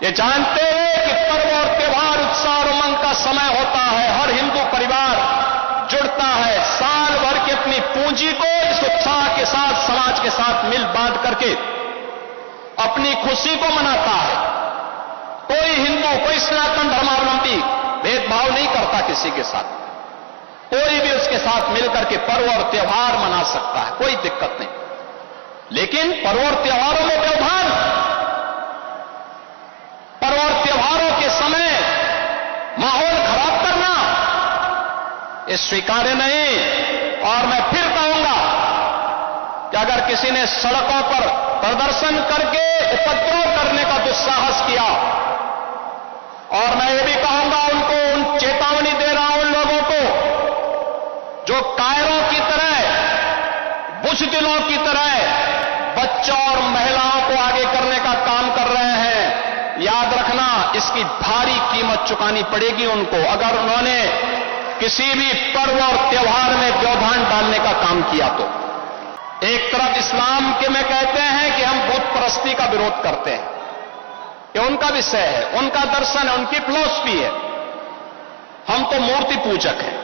ये जानते हुए कि पर्व और त्योहार उत्साह और उमंग का समय होता है, हर हिंदू परिवार जुड़ता है, साल भर की अपनी पूंजी को इस उत्साह के साथ समाज के साथ मिल बांट करके अपनी खुशी को मनाता है। कोई हिंदू, कोई सनातन धर्मावलंबी भेदभाव नहीं करता किसी के साथ, कोई भी उसके साथ मिलकर के पर्व और त्योहार मना सकता है, कोई दिक्कत नहीं। लेकिन पर्व और त्योहारों में व्यवधान, पर्व और त्योहारों के समय माहौल खराब करना, ये स्वीकार्य नहीं। और मैं फिर कहूंगा कि अगर किसी ने सड़कों पर प्रदर्शन करके उपद्रव करने का दुस्साहस किया, और मैं ये भी कहूंगा उनको चेतावनी दे रहा हूं उन लोगों को जो कायरों की तरह, बुज़दिलों की तरह बच्चों और महिलाओं को आगे करने का काम कर रहे हैं, याद रखना इसकी भारी कीमत चुकानी पड़ेगी उनको, अगर उन्होंने किसी भी पर्व और त्योहार में व्यवधान डालने का काम किया तो। एक तरफ इस्लाम के में कहते हैं कि हम बुत परस्ती का विरोध करते हैं, ये उनका विषय है, उनका दर्शन है, उनकी फिलॉसफी है। हम तो मूर्ति पूजक हैं,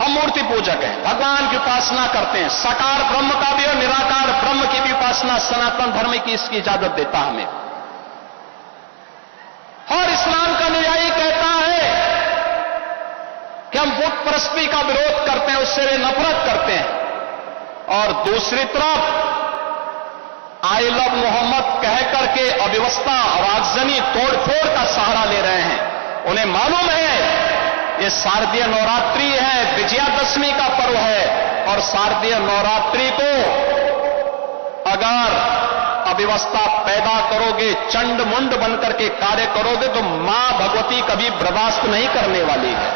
हम मूर्ति पूजक हैं, भगवान की उपासना करते हैं, साकार ब्रह्म का भी और निराकार ब्रह्म की भी उपासना सनातन धर्म की इसकी इजाजत देता हमें। और इस्लाम का अनुयायी कहता है कि हम बुत परस्ती का विरोध करते हैं, उससे वे नफरत करते हैं। और दूसरी तरफ आई लव मोहम्मद कह करके अव्यवस्था और आगजनी तोड़फोड़ का सहारा ले रहे हैं। उन्हें मालूम है ये शारदीय नवरात्रि है, विजयादशमी का पर्व है, और शारदीय नवरात्रि को अगर अव्यवस्था पैदा करोगे, चंड मुंड बनकर के कार्य करोगे तो मां भगवती कभी बर्दाश्त नहीं करने वाली है।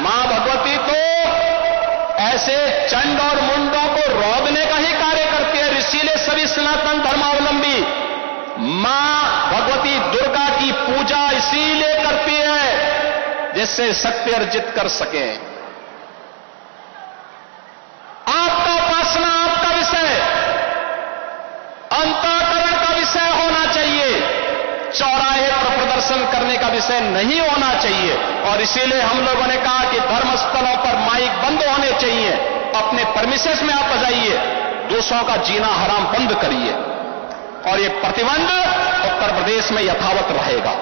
मां भगवती तो ऐसे चंड और मुंडों को रोकने का ही कार्य करती है। इसीलिए सभी सनातन धर्मावलंबी मां भगवती दुर्गा की पूजा इसीलिए करती है जिससे शक्ति अर्जित कर सके। आपका उपासना आपका विषय, अंतःकरण का विषय होना चाहिए, चौराहे पर प्रदर्शन करने का विषय नहीं होना चाहिए। और इसीलिए हम लोगों ने कहा कि धर्मस्थलों पर माइक बंद होने चाहिए, अपने परमिशंस में आप बजाइए, दूसरों का जीना हराम बंद करिए। और ये प्रतिबंध उत्तर प्रदेश में यथावत रहेगा,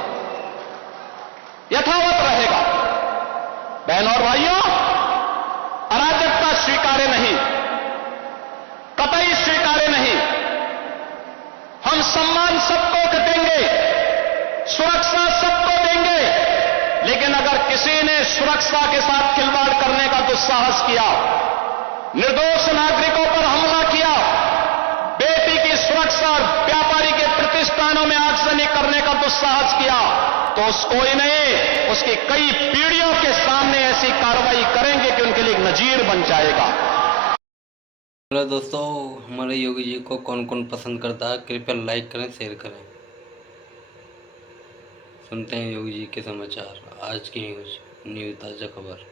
यथावत रहेगा। बहनों और भाइयों, अराजकता स्वीकार्य नहीं, कतई स्वीकार्य नहीं। हम सम्मान सबको देंगे, सुरक्षा सबको देंगे, लेकिन अगर किसी ने सुरक्षा के साथ खिलवाड़ करने का दुस्साहस किया, निर्दोष नागरिकों पर हमला किया, बेटी की सुरक्षा और व्यापारी के प्रतिष्ठानों में आगजनी करने का दुस्साहस किया, तो उसको ही नहीं, उसकी कई पीढ़ियों के सामने ऐसी कार्रवाई करेंगे कि उनके लिए एक नजीर बन जाएगा। हेलो दोस्तों, हमारे योगी जी को कौन कौन पसंद करता है, कृपया लाइक करें, शेयर करें। सुनते हैं योगी जी के समाचार, आज की न्यूज़ ताज़ा खबर।